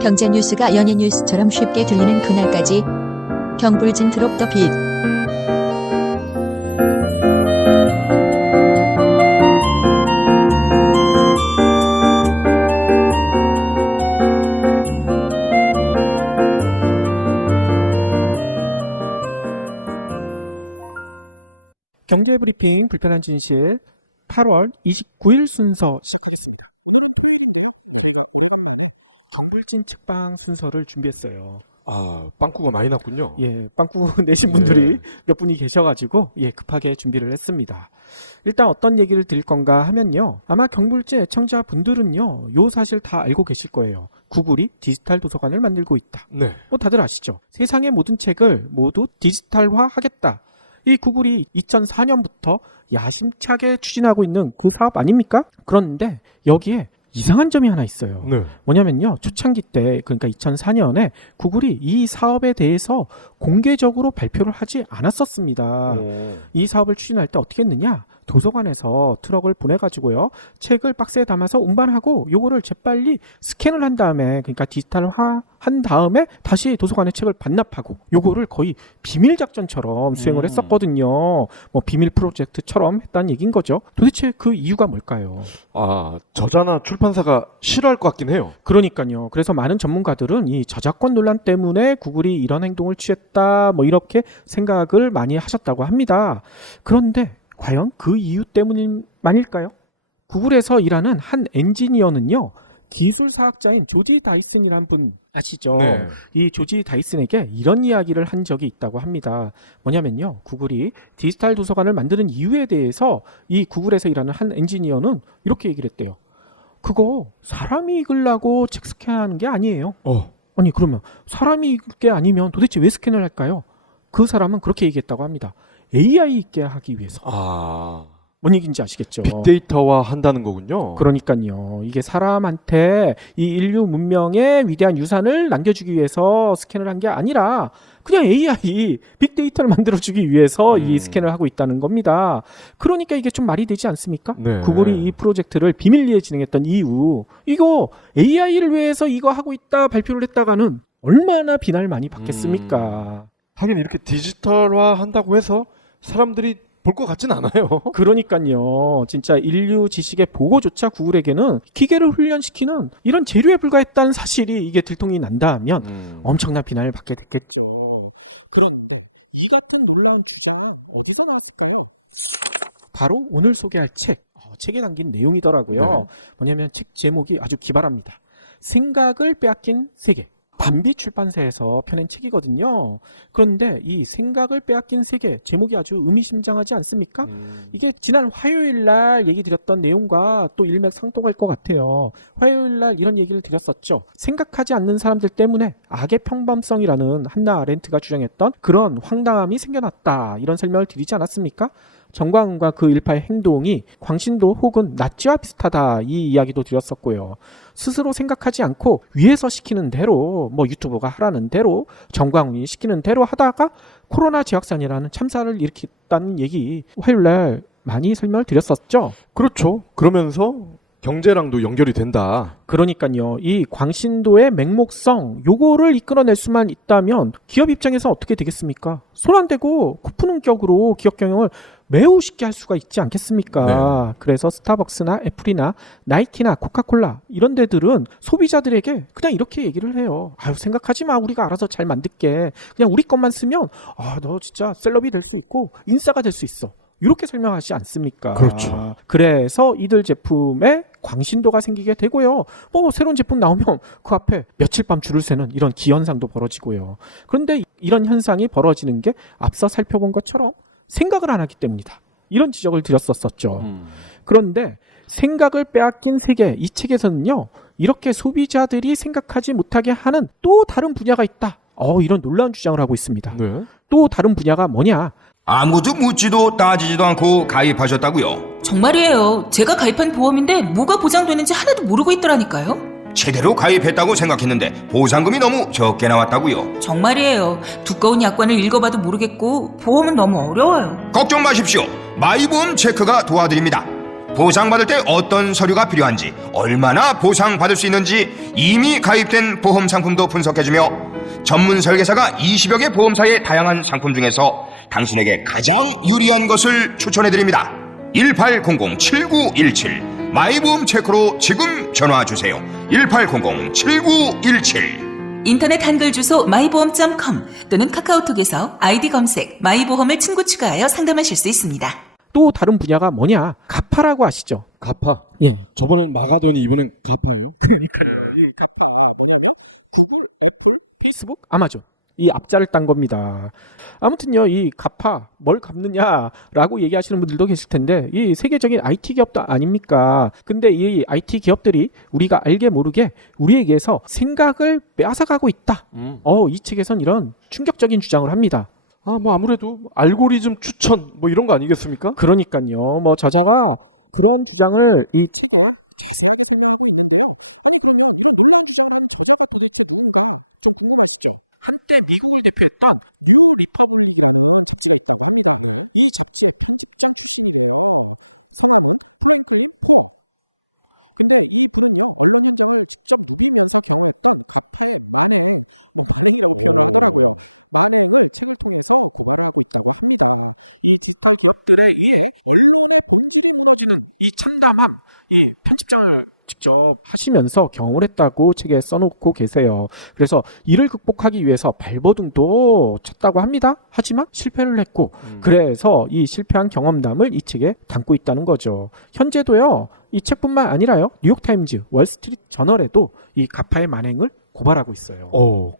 경제 뉴스가 연예 뉴스처럼 쉽게 들리는 그날까지 경불진 드롭 더 빗. 경제브리핑 불편한 진실 8월 29일 순서 시작하겠습니다. 오늘은 토요일인데요. 네. 저희가 오래간만에 경불진 책방 순서를 준비했어요. 아, 빵꾸가 많이 났군요. 예, 빵꾸 내신 분들이 몇 분이 계셔가지고 급하게 준비를 했습니다. 일단 어떤 얘기를 드릴 건가 하면요. 아마 경불진 애청자분들은요. 요 사실 다 알고 계실 거예요. 구글이 디지털 도서관을 만들고 있다. 네. 뭐 다들 아시죠? 세상의 모든 책을 모두 디지털화 하겠다. 이 구글이 2004년부터 야심차게 추진하고 있는 그 사업 아닙니까? 그런데 여기에 이상한 점이 하나 있어요. 네. 뭐냐면요. 초창기 때 그러니까 2004년에 구글이 이 사업에 대해서 공개적으로 발표를 하지 않았었습니다. 이 사업을 추진할 때 어떻게 했느냐? 도서관에서 트럭을 보내가지고요. 책을 박스에 담아서 운반하고 요거를 재빨리 스캔을 한 다음에 그러니까 디지털화 한 다음에 다시 도서관에 책을 반납하고 요거를 거의 비밀 작전처럼 수행을 했었거든요. 뭐 비밀 프로젝트처럼 했다는 얘기인 거죠. 도대체 그 이유가 뭘까요? 아, 저자나 출판사가 싫어할 것 같긴 해요. 그러니까요. 그래서 많은 전문가들은 이 저작권 논란 때문에 구글이 이런 행동을 취했다 뭐 이렇게 생각을 많이 하셨다고 합니다. 그런데 과연 그 이유 때문일까요? 구글에서 일하는 한 엔지니어는요. 기술사학자인 조지 다이슨이란 분 아시죠? 네. 이 조지 다이슨에게 이런 이야기를 한 적이 있다고 합니다. 뭐냐면요. 구글이 디지털 도서관을 만드는 이유에 대해서 이 구글에서 일하는 한 엔지니어는 이렇게 얘기를 했대요. 그거 사람이 읽으려고 책 스캔하는 게 아니에요. 아니 그러면 사람이 읽을 게 아니면 도대체 왜 스캔을 할까요? 그 사람은 그렇게 얘기했다고 합니다. AI 있게 하기 위해서. 아, 뭔 얘기인지 아시겠죠? 빅데이터화 한다는 거군요. 그러니까요. 이게 사람한테 이 인류 문명의 위대한 유산을 남겨주기 위해서 스캔을 한 게 아니라 그냥 AI, 빅데이터를 만들어주기 위해서 이 스캔을 하고 있다는 겁니다. 그러니까 이게 좀 말이 되지 않습니까? 네. 구글이 이 프로젝트를 비밀리에 진행했던 이유, 이거 AI를 위해서 이거 하고 있다 발표를 했다가는 얼마나 비난을 많이 받겠습니까? 하긴 이렇게 디지털화 한다고 해서 사람들이 볼 것 같진 않아요. 그러니까요. 진짜 인류 지식의 보고조차 구글에게는 기계를 훈련시키는 이런 재료에 불과했다는 사실이 이게 들통이 난다 하면 엄청난 비난을 받게 됐겠죠. 그런데 이 같은 놀라운 주장 어디서 나왔을까요? 바로 오늘 소개할 책에 담긴 내용이더라고요. 네. 뭐냐면 책 제목이 아주 기발합니다. 생각을 빼앗긴 세계. 반비 출판사에서 펴낸 책이거든요. 그런데 이 생각을 빼앗긴 세계 제목이 아주 의미심장하지 않습니까? 이게 지난 화요일 날 얘기 드렸던 내용과 또 일맥상통할 것 같아요. 화요일 날 이런 얘기를 드렸었죠. 생각하지 않는 사람들 때문에 악의 평범성이라는 한나 아렌트가 주장했던 그런 황당함이 생겨났다. 이런 설명을 드리지 않았습니까? 정광훈과 그 일파의 행동이 광신도 혹은 나치와 비슷하다 이 이야기도 드렸었고요. 스스로 생각하지 않고 위에서 시키는 대로 뭐 유튜버가 하라는 대로 정광훈이 시키는 대로 하다가 코로나 재확산이라는 참사를 일으켰다는 얘기 화요일날 많이 설명을 드렸었죠. 그렇죠. 그러면서 경제랑도 연결이 된다. 그러니까요. 이 광신도의 맹목성 요거를 이끌어낼 수만 있다면 기업 입장에서 어떻게 되겠습니까? 손 안 대고 코 푸는 격으로 기업 경영을 매우 쉽게 할 수가 있지 않겠습니까? 네. 그래서 스타벅스나 애플이나 나이키나 코카콜라 이런 데들은 소비자들에게 그냥 이렇게 얘기를 해요. 아유 생각하지 마. 우리가 알아서 잘 만들게. 그냥 우리 것만 쓰면 너 진짜 셀럽이 될 수 있고 인싸가 될 수 있어. 이렇게 설명하지 않습니까? 그렇죠. 그래서 이들 제품에 광신도가 생기게 되고요. 뭐 새로운 제품 나오면 그 앞에 며칠 밤 줄을 서는 이런 기현상도 벌어지고요. 그런데 이런 현상이 벌어지는 게 앞서 살펴본 것처럼 생각을 안 하기 때문이다. 이런 지적을 드렸었죠. 그런데 생각을 빼앗긴 세계 이 책에서는요. 이렇게 소비자들이 생각하지 못하게 하는 또 다른 분야가 있다. 이런 놀라운 주장을 하고 있습니다. 네. 또 다른 분야가 뭐냐? 아무도 묻지도 따지지도 않고 가입하셨다고요? 정말이에요. 제가 가입한 보험인데 뭐가 보장되는지 하나도 모르고 있더라니까요. 제대로 가입했다고 생각했는데 보상금이 너무 적게 나왔다고요. 정말이에요. 두꺼운 약관을 읽어봐도 모르겠고 보험은 너무 어려워요. 걱정 마십시오. 마이보험 체크가 도와드립니다. 보상받을 때 어떤 서류가 필요한지, 얼마나 보상받을 수 있는지 이미 가입된 보험 상품도 분석해주며 전문 설계사가 20여 개 보험사의 다양한 상품 중에서 당신에게 가장 유리한 것을 추천해드립니다. 1800-7917 마이보험 체크로 지금 전화주세요. 1800-7917 인터넷 한글 주소 마이보험.com 또는 카카오톡에서 아이디 검색 마이보험을 친구 추가하여 상담하실 수 있습니다. 또 다른 분야가 뭐냐? 가파라고 아시죠? 가파. 예. 저번엔 마가더니 이번엔 가파예요? 그러니까요. 네. 이 가파 뭐냐면 구글, 애플, 페이스북, 아마존. 이 앞자를 딴 겁니다. 아무튼요, 이 가파 뭘 갚느냐라고 얘기하시는 분들도 계실 텐데 이 세계적인 IT 기업도 아닙니까? 근데 이 IT 기업들이 우리가 알게 모르게 우리에게서 생각을 빼앗아가고 있다. 이 책에선 이런 충격적인 주장을 합니다. 뭐 아무래도 알고리즘 추천 뭐 이런 거 아니겠습니까? 그러니까요. 뭐 저자가 그런 주장을 이 책에 자세하게 설명하고 있는데요. 아니 그러면 이런 놀라운 주장을 하는 저자가 도대체 누군가 좀 궁금하시죠? 한때 미국을 대표했던 뉴 리퍼블릭이라는 잡지가 있다고 합니다. 네. 이 잡지의 편집장 출신이래요. 성함은 프랭클린 포어. 근데 이 분은요, 언론 현장을 직접 누비면서 경험했던 가파의 만행, 만행이라고 표현을 하더라고요. 만행을 책을 통해서 고발을 하고 있다고 합니다. 이 디지털 기업들에 의해 언론의 본질이 무너지는 이 참담함, 이 편집장을 직접 하시면서 경험을 했다고 책에 써놓고 계세요. 그래서 이를 극복하기 위해서 발버둥도 쳤다고 합니다. 하지만 실패를 했고 그래서 이 실패한 경험담을 이 책에 담고 있다는 거죠. 현재도요. 이 책뿐만 아니라요. 뉴욕타임즈, 월스트리트 저널에도 이 가파의 만행을 고발하고 있어요.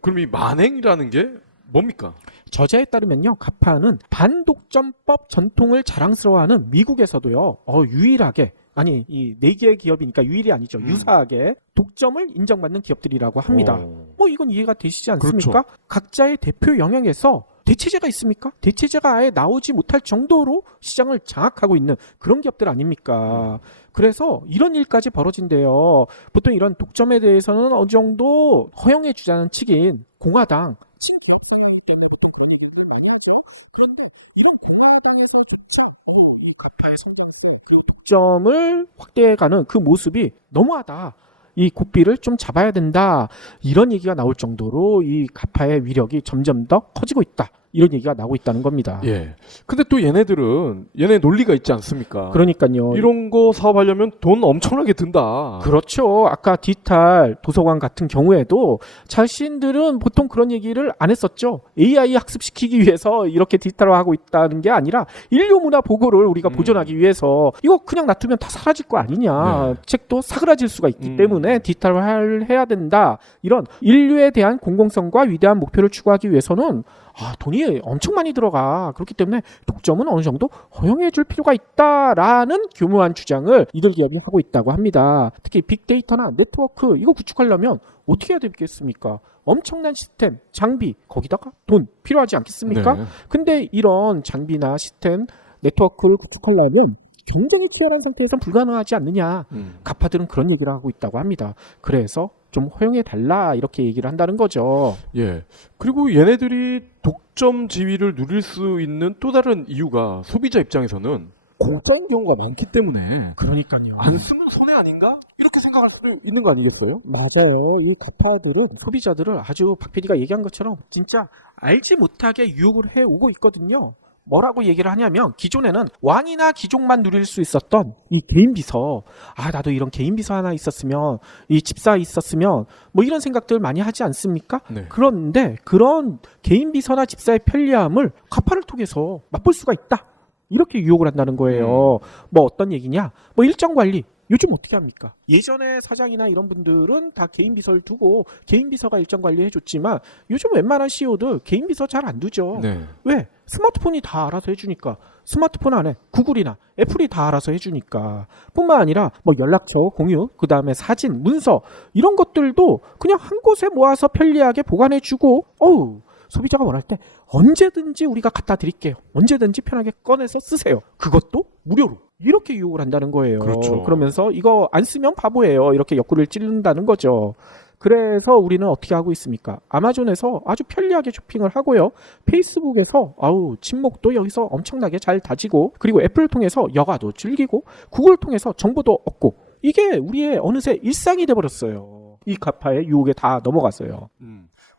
그럼 이 만행이라는 게 뭡니까? 저자에 따르면요. 가파는 반독점법 전통을 자랑스러워하는 미국에서도요. 유일하게 아니 이 4개의 기업이니까 유일이 아니죠. 유사하게 독점을 인정받는 기업들이라고 합니다. 이건 이해가 되시지 않습니까? 그렇죠. 각자의 대표 영역에서 대체제가 있습니까? 대체제가 아예 나오지 못할 정도로 시장을 장악하고 있는 그런 기업들 아닙니까? 그래서 이런 일까지 벌어진대요. 보통 이런 독점에 대해서는 어느 정도 허용해 주자는 측인 공화당 친기업 성향이기 때문에 보통 그런 얘기들 많이 하죠. 그런데 이런 공화당에서조차 이 가파의 성장세 그리고 독점을 확대해가는 그 모습이 너무하다. 이 고삐를 좀 잡아야 된다. 이런 얘기가 나올 정도로 이 가파의 위력이 점점 더 커지고 있다. 이런 얘기가 나오고 있다는 겁니다. 예. 근데 또 얘네들은 얘네 논리가 있지 않습니까? 그러니까요. 이런 거 사업하려면 돈 엄청나게 든다. 그렇죠. 아까 디지털 도서관 같은 경우에도 자신들은 보통 그런 얘기를 안 했었죠. AI 학습시키기 위해서 이렇게 디지털화하고 있다는 게 아니라 인류 문화 보고를 우리가 보존하기 위해서 이거 그냥 놔두면 다 사라질 거 아니냐. 네. 책도 사그라질 수가 있기 때문에 디지털화를 해야 된다. 이런 인류에 대한 공공성과 위대한 목표를 추구하기 위해서는 돈이 엄청 많이 들어가. 그렇기 때문에 독점은 어느 정도 허용해 줄 필요가 있다라는 교묘한 주장을 이들 기업이 하고 있다고 합니다. 특히 빅데이터나 네트워크 이거 구축하려면 어떻게 해야 되겠습니까? 엄청난 시스템, 장비, 거기다가 돈 필요하지 않겠습니까? 네. 근데 이런 장비나 시스템, 네트워크를 구축하려면 경쟁이 치열한 상태에선 불가능하지 않느냐. 가파들은 그런 얘기를 하고 있다고 합니다. 그래서 좀 허용해달라 이렇게 얘기를 한다는 거죠. 예. 그리고 얘네들이 독점 지위를 누릴 수 있는 또 다른 이유가 소비자 입장에서는 공짜인 경우가 많기 때문에 그러니까요. 안 쓰면 손해 아닌가? 이렇게 생각할 수도 있는 거 아니겠어요? 맞아요. 이 가파들은 소비자들을 아주 박 PD가 얘기한 것처럼 진짜 알지 못하게 유혹을 해오고 있거든요. 뭐라고 얘기를 하냐면 기존에는 왕이나 귀족만 누릴 수 있었던 이 개인 비서 나도 이런 개인 비서 하나 있었으면 이 집사 있었으면 이런 생각들 많이 하지 않습니까? 네. 그런데 그런 개인 비서나 집사의 편리함을 가파를 통해서 맛볼 수가 있다. 이렇게 유혹을 한다는 거예요. 어떤 얘기냐? 일정 관리 요즘 어떻게 합니까? 예전에 사장이나 이런 분들은 다 개인 비서를 두고 개인 비서가 일정 관리해줬지만 요즘 웬만한 CEO들 개인 비서 잘 안 두죠. 네. 왜? 스마트폰이 다 알아서 해주니까. 스마트폰 안에 구글이나 애플이 다 알아서 해주니까. 뿐만 아니라 연락처 공유, 그 다음에 사진, 문서 이런 것들도 그냥 한 곳에 모아서 편리하게 보관해주고 소비자가 원할 때 언제든지 우리가 갖다 드릴게요. 언제든지 편하게 꺼내서 쓰세요. 그것도 무료로. 이렇게 유혹을 한다는 거예요. 그렇죠. 그러면서 이거 안 쓰면 바보예요. 이렇게 옆구리를 찌른다는 거죠. 그래서 우리는 어떻게 하고 있습니까? 아마존에서 아주 편리하게 쇼핑을 하고요. 페이스북에서 친목도 여기서 엄청나게 잘 다지고, 그리고 애플을 통해서 여가도 즐기고, 구글을 통해서 정보도 얻고, 이게 우리의 어느새 일상이 돼버렸어요. 이 가파의 유혹에 다 넘어갔어요.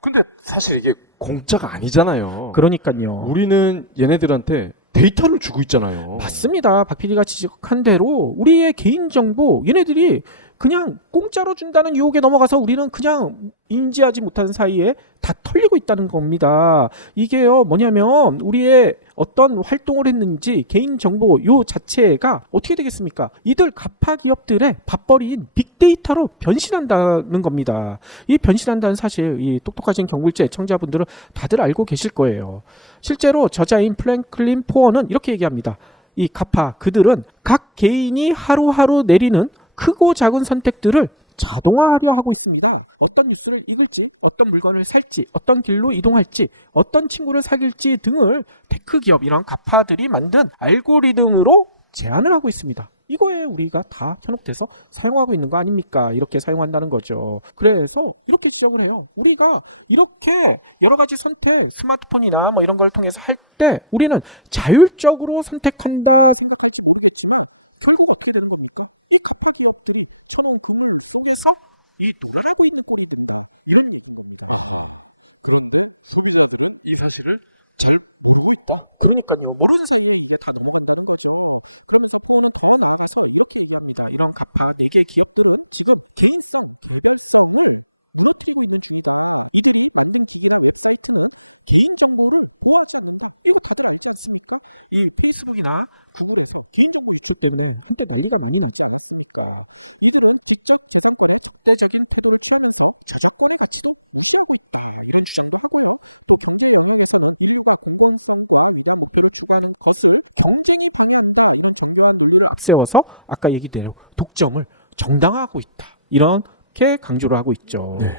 근데 사실 이게 공짜가 아니잖아요. 그러니까요. 우리는 얘네들한테 데이터를 주고 있잖아요. 맞습니다. 박 PD가 지적한 대로 우리의 개인정보 얘네들이 그냥 공짜로 준다는 유혹에 넘어가서 우리는 그냥 인지하지 못하는 사이에 다 털리고 있다는 겁니다. 이게요 뭐냐면 우리의 어떤 활동을 했는지 개인정보 요 자체가 어떻게 되겠습니까? 이들 가파 기업들의 밥벌이인 빅데이터로 변신한다는 겁니다. 이 변신한다는 사실 이 똑똑하신 경불제 애청자분들은 다들 알고 계실 거예요. 실제로 저자인 프랭클린 포어는 이렇게 얘기합니다. 이 가파 그들은 각 개인이 하루하루 내리는 크고 작은 선택들을 자동화하려 하고 있습니다. 어떤 뉴스를 읽을지, 어떤 물건을 살지, 어떤 길로 이동할지, 어떤 친구를 사귈지 등을 테크 기업 이런 가파들이 만든 알고리즘으로 제안을 하고 있습니다. 이거에 우리가 다 현혹돼서 사용하고 있는 거 아닙니까? 이렇게 사용한다는 거죠. 그래서 이렇게 지적을 해요. 우리가 이렇게 여러 가지 선택, 스마트폰이나 뭐 이런 걸 통해서 할 때 우리는 자율적으로 선택한다 생각할지 모르겠지만 결국 어떻게 되는 겁니까? 이 가파 기업들이 쳐놓은 그물 속에서 이 놀아나고 있는 꼴이 된다. 이런 얘기인 겁니다. 아하. 그런데 소비자들은 이 사실을 잘 모르고 있다. 그러니까요. 모르는 사이에 이게 다 넘어간다는 거죠. 그러면서 포어는 더 나아가서 이렇게 얘기합니다. 이런 가파 4개 기업들은 지금 개인성, 개별성을 무너뜨리고 있는 중이다. 이들이 만든 기기나 웹사이트는 개인정보를 보호하지 않는다. 이거 다들 알지 않습니까? 이 페이스북이나 구글에서 개인정보 유출 때문에 한때 난리가 많이 나지 않았습니까? 이들은 지적 재산권에 적대적인 태도를 취하면서 저작권의 가치도 무시하고 있다. 이런 주장도 하고요. 또 경제 영역에서는 인류가 공공성과 위대한 목표를 추구하는 것을 경쟁이 방해한다. 이런 정교한 논리를 앞세워서 아까 얘기대로 독점을 정당화하고 있다. 이렇게 강조를 하고 있죠. 네.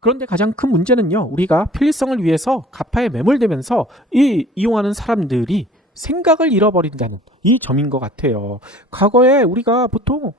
그런데 가장 큰 문제는요. 우리가 편리성을 위해서 가파에 매몰되면서 이용하는 사람들이 생각을 잃어버린다는 이 점인 것 같아요. 과거에 우리가 보통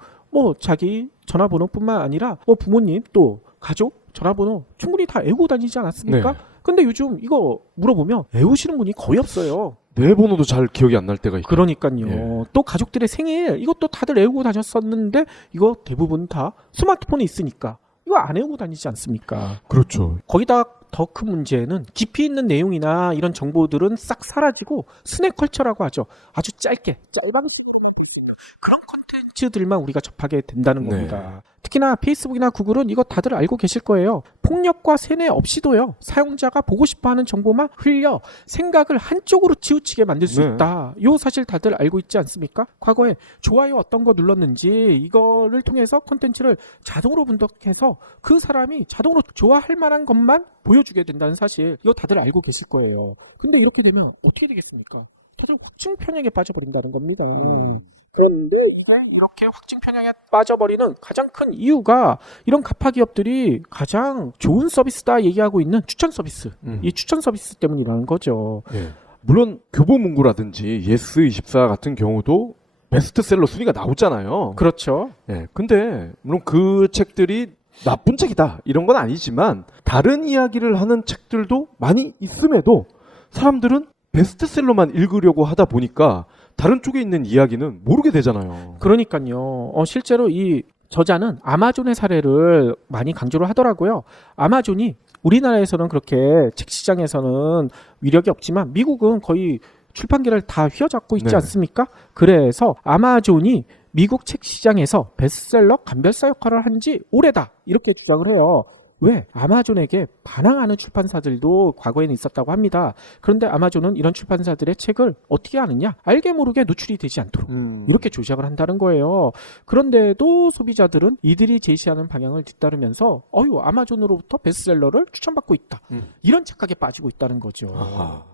자기 전화번호뿐만 아니라 부모님 또 가족 전화번호 충분히 다 외우고 다니지 않았습니까? 네. 근데 요즘 이거 물어보면 외우시는 분이 거의 없어요. 내 번호도 잘 기억이 안 날 때가 있죠. 그러니까요. 예. 또 가족들의 생일 이것도 다들 외우고 다녔었는데 이거 대부분 다 스마트폰이 있으니까 이거 안 외우고 다니지 않습니까? 그렇죠. 거기다 더 큰 문제는 깊이 있는 내용이나 이런 정보들은 싹 사라지고 스낵컬처라고 하죠. 아주 짧게 짤방식으로만 볼 수 있는 그런 콘텐츠들만 우리가 접하게 된다는 겁니다. 특히나 페이스북이나 구글은 이거 다들 알고 계실 거예요. 폭력과 세뇌 없이도요. 사용자가 보고 싶어하는 정보만 흘려 생각을 한쪽으로 치우치게 만들 수 네. 있다. 이 사실 다들 알고 있지 않습니까? 과거에 좋아요 어떤 거 눌렀는지 이거를 통해서 콘텐츠를 자동으로 분석해서 그 사람이 자동으로 좋아할 만한 것만 보여주게 된다는 사실 이거 다들 알고 계실 거예요. 근데 이렇게 되면 어떻게 되겠습니까? 다들 확증 편향에 빠져버린다는 겁니다. 그런데 이게 이렇게 확증 편향에 빠져버리는 가장 큰 이유가 이런 가파 기업들이 가장 좋은 서비스다 얘기하고 있는 추천 서비스. 이 추천 서비스 때문이라는 거죠. 예. 물론 교보문고라든지 예스24 같은 경우도 베스트셀러 순위가 나오잖아요. 그렇죠. 예. 근데 물론 그 책들이 나쁜 책이다 이런 건 아니지만 다른 이야기를 하는 책들도 많이 있음에도 사람들은 베스트셀러만 읽으려고 하다 보니까 다른 쪽에 있는 이야기는 모르게 되잖아요. 그러니까요. 실제로 이 저자는 아마존의 사례를 많이 강조를 하더라고요. 아마존이 우리나라에서는 그렇게 책 시장에서는 위력이 없지만 미국은 거의 출판계를 다 휘어잡고 있지 네. 않습니까? 그래서 아마존이 미국 책 시장에서 베스트셀러 감별사 역할을 한 지 오래다. 이렇게 주장을 해요. 왜? 아마존에게 반항하는 출판사들도 과거에는 있었다고 합니다. 그런데 아마존은 이런 출판사들의 책을 어떻게 하느냐? 알게 모르게 노출이 되지 않도록 이렇게 조작을 한다는 거예요. 그런데도 소비자들은 이들이 제시하는 방향을 뒤따르면서 아마존으로부터 베스트셀러를 추천받고 있다. 이런 착각에 빠지고 있다는 거죠. 아하.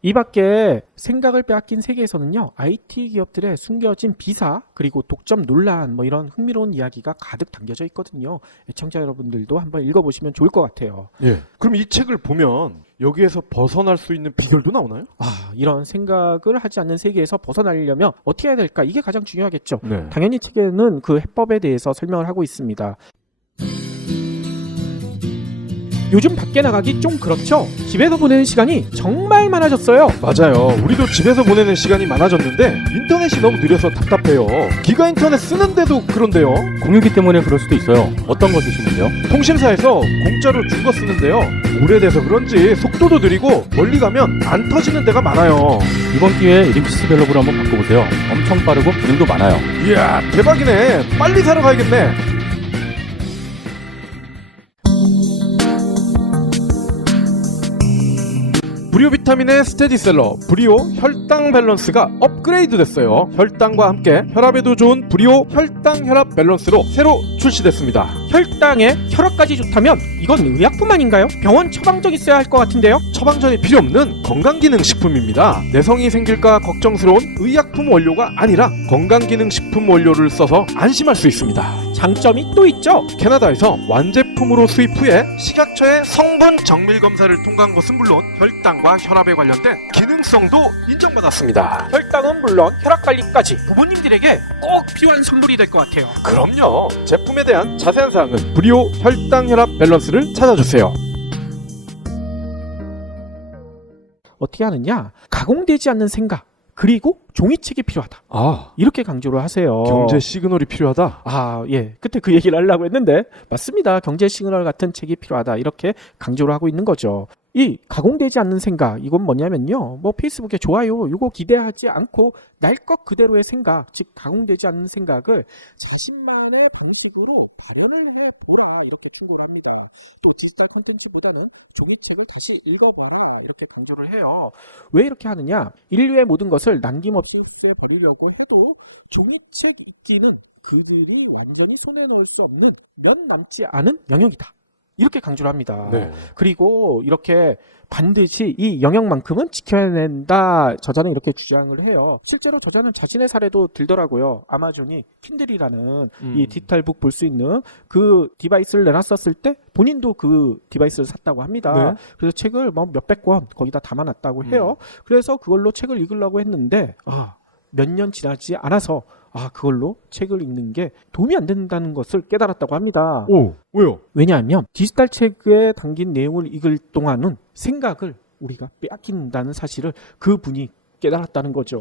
이 밖에 생각을 빼앗긴 세계에서는요, IT 기업들의 숨겨진 비사, 그리고 독점 논란, 뭐 이런 흥미로운 이야기가 가득 담겨져 있거든요. 애청자 여러분들도 한번 읽어보시면 좋을 것 같아요. 예. 그럼 이 책을 보면 여기에서 벗어날 수 있는 비결도 나오나요? 이런 생각을 하지 않는 세계에서 벗어나려면 어떻게 해야 될까? 이게 가장 중요하겠죠. 네. 당연히 책에는 그 해법에 대해서 설명을 하고 있습니다. 요즘 밖에 나가기 좀 그렇죠? 집에서 보내는 시간이 정말 많아졌어요. 맞아요. 우리도 집에서 보내는 시간이 많아졌는데 인터넷이 너무 느려서 답답해요. 기가 인터넷 쓰는데도 그런데요. 공유기 때문에 그럴 수도 있어요. 어떤 거 쓰시는데요? 통신사에서 공짜로 준 거 쓰는데요. 오래돼서 그런지 속도도 느리고 멀리 가면 안 터지는 데가 많아요. 이번 기회에 림피스 벨로브로 한번 바꿔보세요. 엄청 빠르고 기능도 많아요. 이야, 대박이네. 빨리 사러 가야겠네. 브리오 비타민의 스테디셀러 브리오 혈당 밸런스가 업그레이드 됐어요. 혈당과 함께 혈압에도 좋은 브리오 혈당 혈압 밸런스로 새로 출시됐습니다. 혈당에 혈압까지 좋다면 이건 의약품 아닌가요? 병원 처방전 있어야 할 것 같은데요? 처방전이 필요 없는 건강기능식품입니다. 내성이 생길까 걱정스러운 의약품 원료가 아니라 건강기능식품 원료를 써서 안심할 수 있습니다. 장점이 또 있죠? 캐나다에서 완제품으로 수입 후에 식약처의 성분 정밀 검사를 통과한 것은 물론 혈당과 혈압에 관련된 기능성도 인정받았습니다. 혈당은 물론 혈압 관리까지 부모님들에게 꼭 필요한 선물이 될 것 같아요. 그럼요. 제품에 대한 자세한 사항은 브리오 혈당 혈압 밸런스를 찾아주세요. 어떻게 하느냐? 가공되지 않는 생각, 그리고 종이책이 필요하다. 이렇게 강조를 하세요. 경제 시그널이 필요하다. 예. 그때 그 얘기를 하려고 했는데 맞습니다. 경제 시그널 같은 책이 필요하다. 이렇게 강조를 하고 있는 거죠. 이 가공되지 않는 생각, 이건 뭐냐면요. 뭐 페이스북에 좋아요, 이거 기대하지 않고 날 것 그대로의 생각, 즉 가공되지 않는 생각을 자신만의 방식으로 발현을 해보라, 이렇게 충고를 합니다. 또 디지털 컨텐츠보다는 종이책을 다시 읽어봐라, 이렇게 강조를 해요. 왜 이렇게 하느냐? 인류의 모든 것을 남김없이 흡수해 버리려고 해도 종이책 읽기는 그들이 완전히 손에 넣을 수 없는 몇 남지 않은 영역이다. 이렇게 강조를 합니다. 네. 그리고 이렇게 반드시 이 영역만큼은 지켜야 된다. 저자는 이렇게 주장을 해요. 실제로 저자는 자신의 사례도 들더라고요. 아마존이 킨들이라는 이 디지털북 볼 수 있는 그 디바이스를 내놨었을 때 본인도 그 디바이스를 샀다고 합니다. 네. 그래서 책을 뭐 몇백 권 거기다 담아놨다고 해요. 그래서 그걸로 책을 읽으려고 했는데 몇 년 지나지 않아서 그걸로 책을 읽는 게 도움이 안 된다는 것을 깨달았다고 합니다. 왜요? 왜냐하면 디지털 책에 담긴 내용을 읽을 동안은 생각을 우리가 빼앗긴다는 사실을 그분이 깨달았다는 거죠.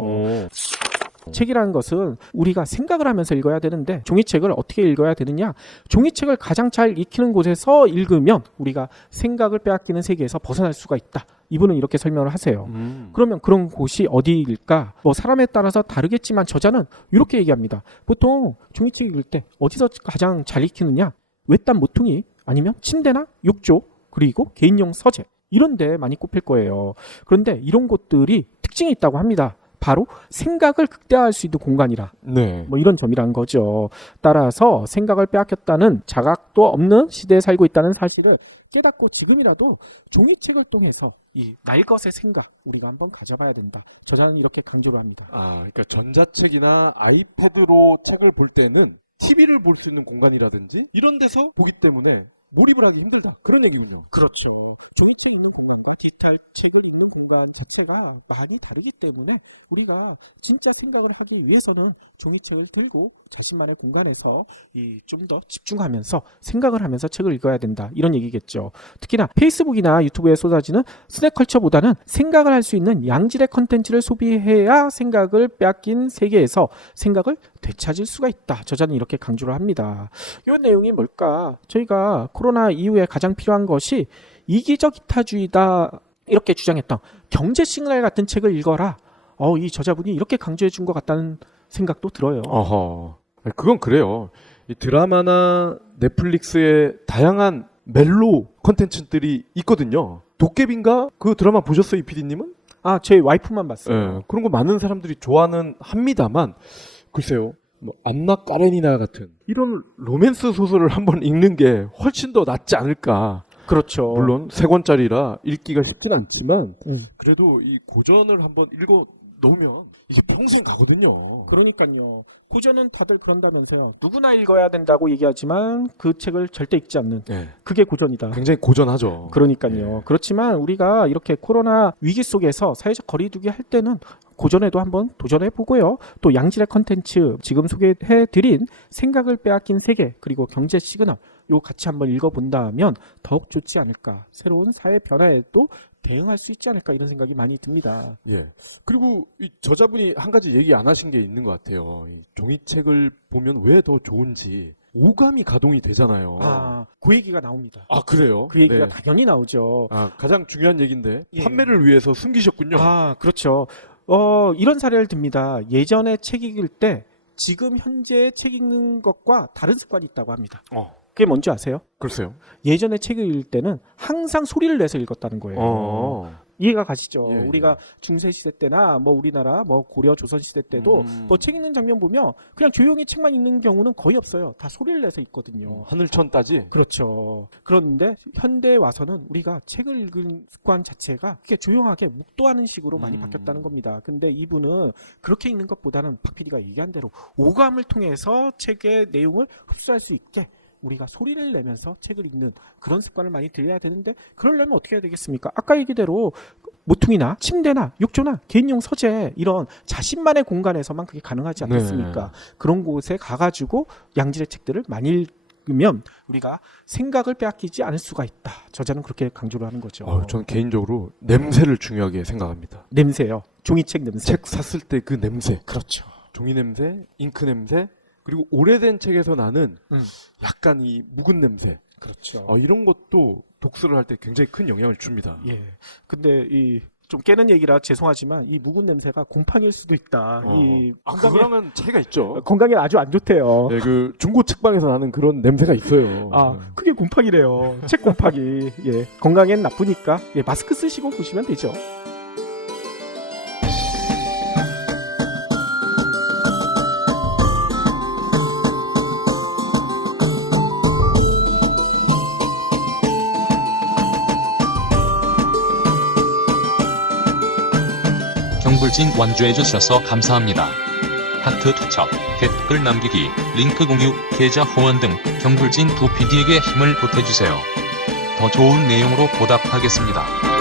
책이라는 것은 우리가 생각을 하면서 읽어야 되는데 종이책을 어떻게 읽어야 되느냐? 종이책을 가장 잘 익히는 곳에서 읽으면 우리가 생각을 빼앗기는 세계에서 벗어날 수가 있다. 이분은 이렇게 설명을 하세요. 그러면 그런 곳이 어디일까? 뭐 사람에 따라서 다르겠지만 저자는 이렇게 얘기합니다. 보통 종이책 읽을 때 어디서 가장 잘 익히느냐? 외딴 모퉁이, 아니면 침대나 욕조, 그리고 개인용 서재, 이런 데 많이 꼽힐 거예요. 그런데 이런 곳들이 특징이 있다고 합니다. 바로 생각을 극대화할 수 있는 공간이라. 네. 뭐 이런 점이란 거죠. 따라서 생각을 빼앗겼다는 자각도 없는 시대에 살고 있다는 사실을 깨닫고 지금이라도 종이책을 통해서 이 날 것의 생각 우리가 한번 가져봐야 된다. 저자는 이렇게 강조를 합니다. 그러니까 전자책이나 아이패드로 책을 볼 때는 TV를 볼 수 있는 공간이라든지 이런 데서 보기 때문에 몰입을 하기 힘들다. 그런 얘기군요. 그렇죠. 종이책 읽는 공간과 디지털 책을 읽는 공간 자체가 많이 다르기 때문에 우리가 진짜 생각을 하기 위해서는 종이책을 들고 자신만의 공간에서 좀 더 집중하면서 생각을 하면서 책을 읽어야 된다. 이런 얘기겠죠. 특히나 페이스북이나 유튜브에 쏟아지는 스낵컬처보다는 생각을 할 수 있는 양질의 컨텐츠를 소비해야 생각을 빼앗긴 세계에서 생각을 되찾을 수가 있다. 저자는 이렇게 강조를 합니다. 이 내용이 뭘까? 저희가 코로나 이후에 가장 필요한 것이 이기적 이타주의다, 이렇게 주장했던 경제 시그널 같은 책을 읽어라. 이 저자분이 이렇게 강조해 준 것 같다는 생각도 들어요. 그건 그래요. 이 드라마나 넷플릭스의 다양한 멜로 콘텐츠들이 있거든요. 도깨비인가? 그 드라마 보셨어요, 이 PD님은? 제 와이프만 봤어요. 네, 그런 거 많은 사람들이 좋아는 합니다만, 글쎄요, 뭐 안나 까레니나 같은 이런 로맨스 소설을 한번 읽는 게 훨씬 더 낫지 않을까. 그렇죠. 물론 3권짜리라 읽기가 쉽진 않지만 음. 그래도 이 고전을 한번 읽어 놓으면 이게 평생 가거든요. 그러니까요. 고전은 다들 그런다면서요. 누구나 읽어야 된다고 얘기하지만 그 책을 절대 읽지 않는 예, 그게 고전이다. 굉장히 고전하죠. 그러니까요. 예. 그렇지만 우리가 이렇게 코로나 위기 속에서 사회적 거리두기 할 때는 고전에도 한번 도전해 보고요. 또 양질의 컨텐츠 지금 소개해드린 생각을 빼앗긴 세계 그리고 경제 시그널 요 같이 한번 읽어본다면 더욱 좋지 않을까. 새로운 사회 변화에도 대응할 수 있지 않을까 이런 생각이 많이 듭니다. 예. 그리고 이 저자분이 한 가지 얘기 안 하신 게 있는 것 같아요. 이 종이책을 보면 왜 더 좋은지 오감이 가동이 되잖아요. 그 얘기가 나옵니다. 아, 그래요? 그 얘기가 네. 당연히 나오죠. 가장 중요한 얘기인데 예. 판매를 위해서 숨기셨군요. 그렇죠. 이런 사례를 듭니다. 예전에 책 읽을 때 지금 현재 책 읽는 것과 다른 습관이 있다고 합니다. 그게 뭔지 아세요? 글쎄요. 예전에 책을 읽을 때는 항상 소리를 내서 읽었다는 거예요. 이해가 가시죠? 예, 예. 우리가 중세 시대 때나 뭐 우리나라 뭐 고려 조선 시대 때도 뭐 책 읽는 장면 보면 그냥 조용히 책만 읽는 경우는 거의 없어요. 다 소리를 내서 읽거든요. 하늘천 따지. 그렇죠. 그런데 현대에 와서는 우리가 책을 읽는 습관 자체가 이렇게 조용하게 묵도하는 식으로 많이 바뀌었다는 겁니다. 근데 이분은 그렇게 읽는 것보다는 박 PD가 얘기한 대로 오감을 통해서 책의 내용을 흡수할 수 있게 우리가 소리를 내면서 책을 읽는 그런 습관을 많이 들여야 되는데 그러려면 어떻게 해야 되겠습니까? 아까 얘기대로 모퉁이나 침대나 욕조나 개인용 서재 이런 자신만의 공간에서만 그게 가능하지 않겠습니까? 네. 그런 곳에 가가지고 양질의 책들을 많이 읽으면 우리가 생각을 빼앗기지 않을 수가 있다. 저자는 그렇게 강조를 하는 거죠. 저는 개인적으로 냄새를 중요하게 생각합니다. 냄새요. 종이책 냄새. 책 샀을 때 그 냄새. 그렇죠. 종이 냄새, 잉크 냄새, 그리고 오래된 책에서 나는 약간 이 묵은 냄새. 그렇죠. 이런 것도 독서를 할 때 굉장히 큰 영향을 줍니다. 예. 근데 이 좀 깨는 얘기라 죄송하지만 이 묵은 냄새가 곰팡이일 수도 있다. 이 그거랑은 차이가 있죠. 건강에 아주 안 좋대요. 예, 그 중고 책방에서 나는 그런 냄새가 있어요. 그게 곰팡이래요. 책 곰팡이. 예. 건강엔 나쁘니까 마스크 쓰시고 보시면 되죠. 경불진 완주해주셔서 감사합니다. 하트 투척, 댓글 남기기, 링크 공유, 계좌 후원 등 경불진 두 PD에게 힘을 보태주세요. 더 좋은 내용으로 보답하겠습니다.